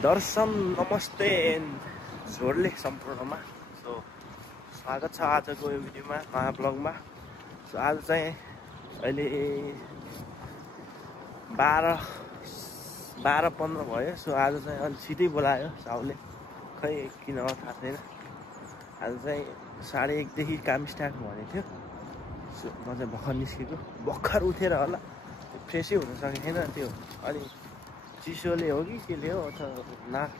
दर्शन नमस्ते जोडले सम्पूर्णमा। सो स्वागत छ आजको यो भिडियोमा, नयाँ ब्लगमा। सो आज चाहिँ अहिले 12:15 भयो। सो आज चाहिँ अलिक छिटै बोलायो साउले, खै किन हो थाहा छैन। आज चाहिँ 1:30 देखि काम स्टार्ट भनेको थियो। सो म चाहिँ भर्खर निस्केको, भर्खर उठेर होला, फ्रेसै हुन सकेको थिएन। त्यो अलि चिसोले हो कि केले हो, अथवा नाक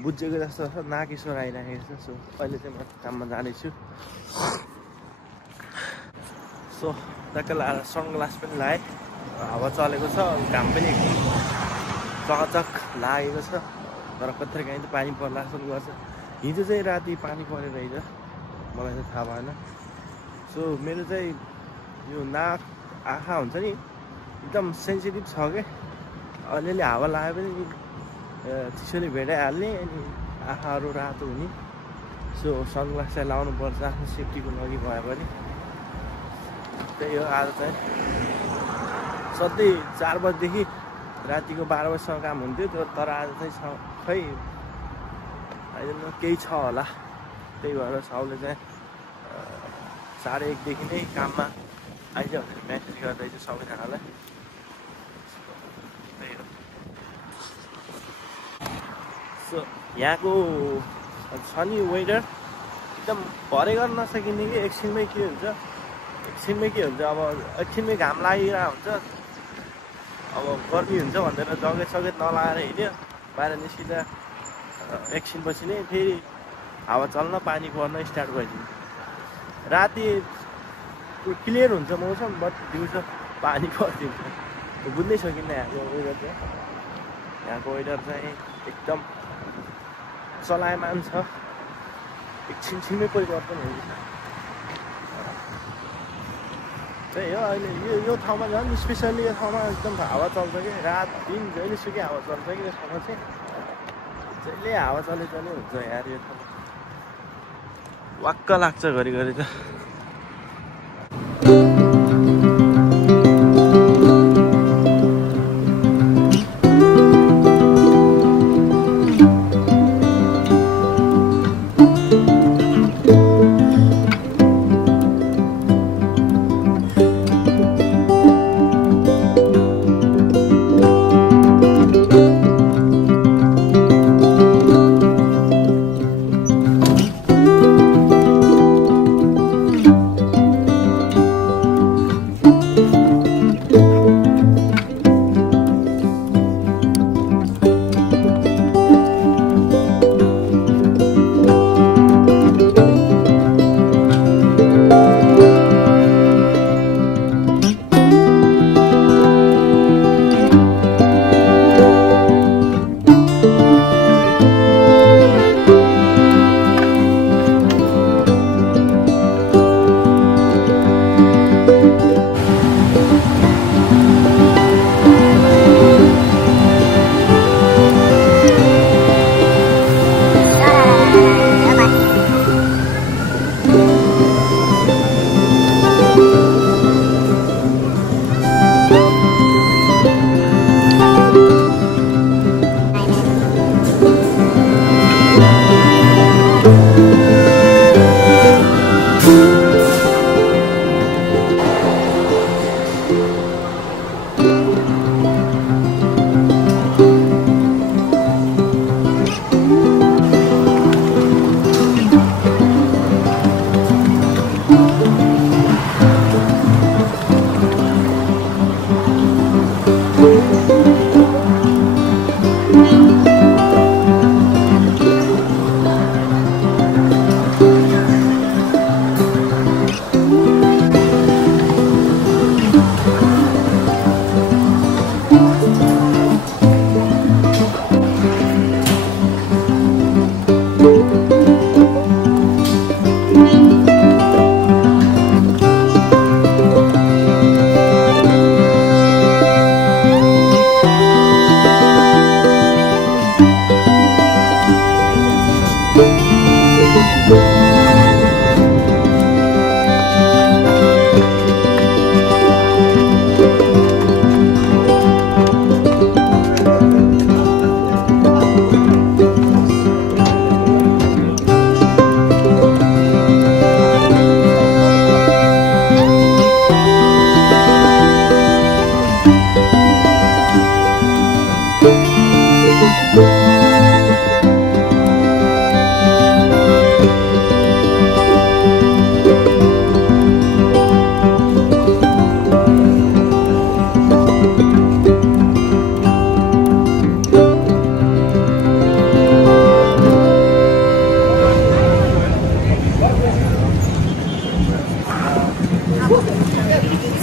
बुझेको जस्तो छ, नाक स्वर आइराखेको छ। सो अहिले चाहिँ म काममा जाँदैछु। सो टक्क लाएर सनग्लास पनि लगाएँ, हावा चलेको छ, घाम पनि एकदम चकचक लागेको छ। तर कत्रै काहीँ त पानी पर्ला जस्तो गर्छ। हिजो चाहिँ राति पानी परेर रहेछ, मलाई चाहिँ थाहा भएन। सो मेरो चाहिँ यो नाक आँखा हुन्छ नि, एकदम सेन्सिटिभ छ क्या। अलिअलि हावा लागे पनि चिसोले भेटाइहाल्ने, अनि आँखाहरू रातो हुने। सो सनग्लास चाहिँ लाउनुपर्छ आफ्नो सेफ्टीको लागि भए पनि। त्यही हो, आज चाहिँ सधैँ 4 बजीदेखि रातिको 12 बजीसम्म काम हुन्थ्यो, तर आज चाहिँ खै अहिले केही छ होला। त्यही भएर साउले चाहिँ 1:30 देखि नै काममा आइज भनेर म्यासेज गर्दैछु सबैजनालाई। सो यहाँको छ नि वेदर एकदम भरे गर्न नसकिने कि एकछिनमै के हुन्छ, अब एकछिनमै घाम लागिरहेको हुन्छ। अब गर्मी हुन्छ भनेर जगेत नलाएर हिँड्यो, बाहिर निस्किँदा एकछिनपछि नै फेरि हावा चल्न, पानी पर्न स्टार्ट भइदिन्छ। राति क्लियर हुन्छ मौसम, बट दिउँसो पानी परिदिन्छ। बुझ्नै सकिन्न यहाँको वेदर चाहिँ। यहाँको वेदर चाहिँ एकदम चलायमान छ, एकछिनमै परिवर्तन हुन्छ। त्यही हो, अहिले यो ठाउँमा झन् स्पेसल्ली यो ठाउँमा एकदम हावा चल्छ कि, रात दिन जहिलेसुकै हावा चल्छ कि। यो ठाउँमा चाहिँ जहिले हावा चले हुन्छ यार। यो ठाउँमा वाक्क लाग्छ घरिघरि त।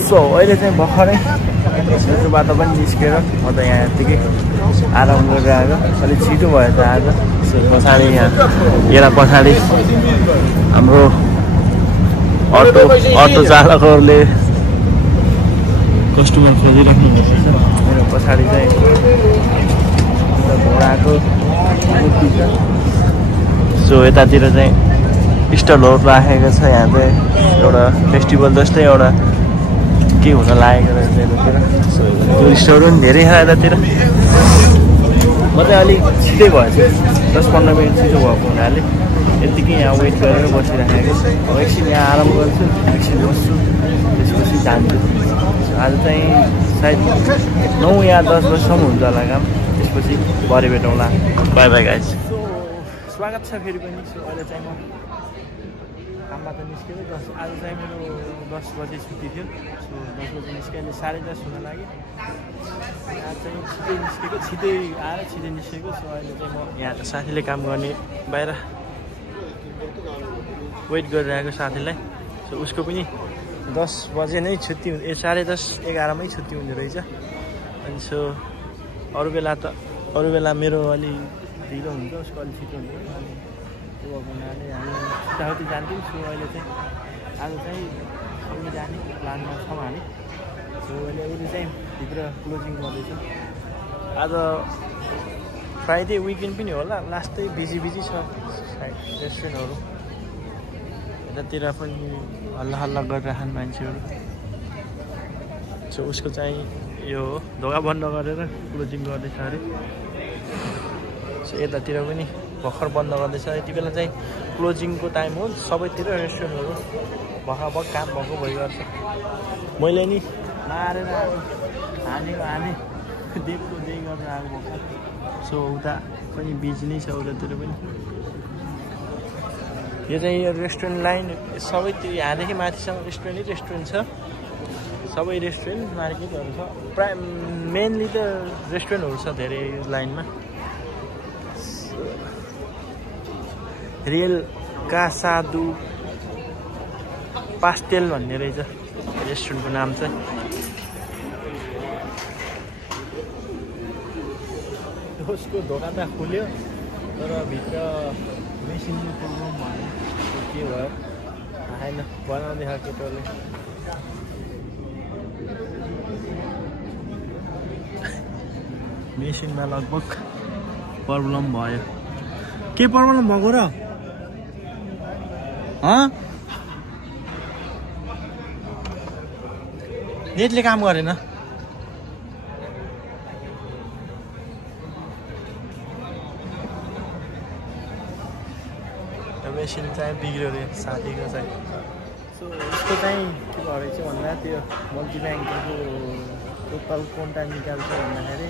सो अहिले चाहिँ भर्खरै हिजोबाट पनि निस्केर म त यहाँ यत्तिकै आराम गरेर आएको अलिक छिटो भयो त आज। सो पछाडि यहाँ यहाँ पछाडि हाम्रो अटो चालकहरूले कस्टमर खोजिराख्नु भएको छ। मेरो पछाडि चाहिँ घोडाको मूर्ति छ। सो यतातिर चाहिँ स्टलहरू राखेको छ। यहाँ चाहिँ एउटा फेस्टिभल जस्तै एउटा के हुन लागेको रहेछ यतातिर। सो टुरिस्टहरू पनि धेरै छ यतातिर। म चाहिँ अलिक छिटै भएछ, 10-15 मिनट छिटो भएको हुनाले यत्तिकै यहाँ वेट गरेर बसिराखेको छु। अब एकछिन यहाँ आराम गर्छु, एकछिन बस्छु, त्यसपछि जान्छु। आज चाहिँ सायद 9 या 10 बजीसम्म हुन्छ होला काम, त्यसपछि भरे भेटौँला। Bye bye guys. सो स्वागत छ फेरि पनि। सो अहिले चाहिँ म कामबाट निस्केँ। आज चाहिँ मेरो 10 बजे छुट्टी थियो। सो 10 बजे निस्केँ, अहिले 10:30 हुन लाग्यो। आज चाहिँ छिटै निस्केको, छिटै आएर छिटै निस्केको। सो अहिले चाहिँ म यहाँ साथीले काम गर्ने बाहिर वेट गरिरहेको साथीलाई। सो उसको पनि 10 बजे नै छुट्टी 10:30-11मै छुट्टी हुने रहेछ। अनि सो अरू बेला मेरो अलि ढिलो हुन्छ, उसको अलिक छिटो हुन्छ। अनि त्यो भएको हुनाले हामी छुट्टाउटी जान्थ्यौँ। सो अहिले चाहिँ आज चाहिँ सँगै जाने प्लानमा छौँ हामी। सो अहिले उसले चाहिँ भित्र क्लोजिङ गर्दैछ। आज फ्राइडे विकेन्ड पनि होला, लास्टै बिजी छ सायद रेस्टुरेन्टहरू। यतातिर पनि हल्ला हल्ला गरिरहन् मान्छेहरू। सो उसको चाहिँ यो ढोका बन्द गरेर क्लोजिङ गर्दैछ अरे। सो यतातिर पनि भर्खर बन्द गर्दैछ। यति बेला चाहिँ क्लोजिङको टाइम हो, सबैतिर रेस्टुरेन्टहरू भर्खर काम भएको भइगर्छ। मैले नि मारेर आएको हाने देखको देख गरेर आएको भर्खर। सो उता पनि बिजी नै छ, उतातिर पनि। यो चाहिँ यो रेस्टुरेन्ट लाइन सबैतिर यहाँदेखि माथिसम्म रेस्टुरेन्ट छ। सबै रेस्टुरेन्ट मार्केटहरू छ, प्राय मेनली त रेस्टुरेन्टहरू छ धेरै लाइनमा। रियल कासादु पास्टेल भन्ने रहेछ रेस्टुरेन्टको नाम चाहिँ। उसको दोकान त खुल्यो तर भित्र मेसिनको प्रब्लम भयो, के भयो आएन, बनाउँदै छ केटोले। मेसिनमा लगभग प्रब्लम भयो। के प्रब्लम भएको र? नेटले काम गरेन। मेसिन चाहिँ बिग्रियो अरे साथीको चाहिँ। सो उसको चाहिँ के भयो रहेछ भन्दा त्यो मल्टी ब्याङ्कको टोटल कोन्टा निकाल्छ भन्दाखेरि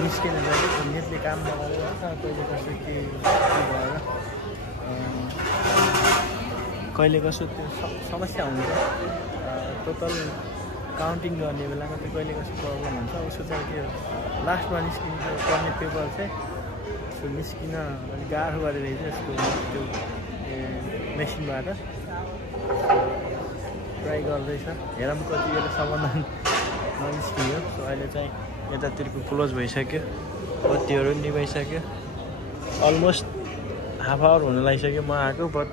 निस्केन जहिले नेटले काम नगरेर कहिले कसो के भएर कहिले कसो त्यो समस्या हुन्छ। टोटल काउन्टिङ गर्ने बेलामा त्यो कहिले कसो प्रब्लम हुन्छ। उसको चाहिँ त्यो लास्टमा निस्किनु पर्ने पेपर चाहिँ निस्किन अलिक गाह्रो गरिरहेछ यसको त्यो मेसिनबाट। ट्राई गर्दैछ, हेरौँ कति बेला समाधान ननिस्कियो। सो अहिले चाहिँ यतातिरको क्लोज भइसक्यो, बत्तीहरू निभाइसक्यो। अलमोस्ट हाफ आवर हुन लागिसक्यो म आएको। बट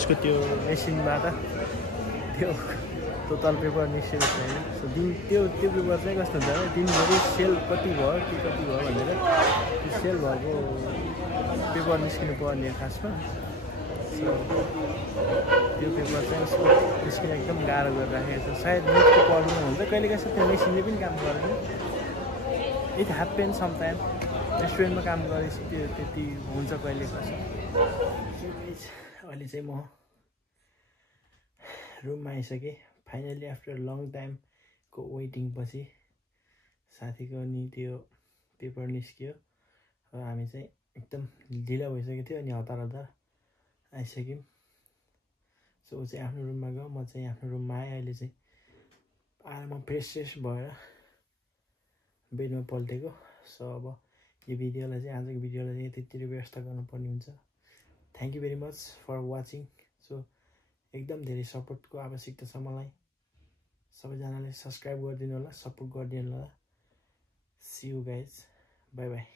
उसको त्यो मेसिनबाट त्यो टोटल पेपर निस्केको छैन। सो त्यो पेपर चाहिँ कस्तो हुन्छ भने दिनभरि सेल कति भयो भनेर त्यो सेल भएको पेपर निस्किनु पर्ने खासमा। सो त्यो पेपर चाहिँ उसको निस्किन एकदम गाह्रो गरिराखेको छ। सायद नेटको प्रब्लम हुन्छ, कहिले कहिले त्यो मेसिनले पनि काम गर्दैन। It happen sometime. रेस्टुरेन्टमा काम गरेपछि त्यो त्यति हुन्छ कहिले कसो। अहिले चाहिँ म रुममा आइसकेँ फाइनली आफ्टर लङ टाइम। को वेटिङ पछि साथीको नि त्यो पेपर निस्कियो र हामी चाहिँ एकदम ढिला भइसकेको थियो अनि हतार हतार आइसक्यौँ। सो ऊ चाहिँ आफ्नो रुममा गयो, म चाहिँ आफ्नो रुममा आएँ। अहिले चाहिँ आएर म फ्रेस भएर बेडमा पल्टेको। सो अब यो भिडियोलाई चाहिँ आजको भिडियोलाई चाहिँ यतितिर व्यवस्था गर्नुपर्ने हुन्छ। Thank you very much for watching. So एकदम धेरै सपोर्टको आवश्यकता छ मलाई। सबैजनाले सब्सक्राइब गरिदिनु होला, सपोर्ट गरिदिनु होला। See you guys, bye by.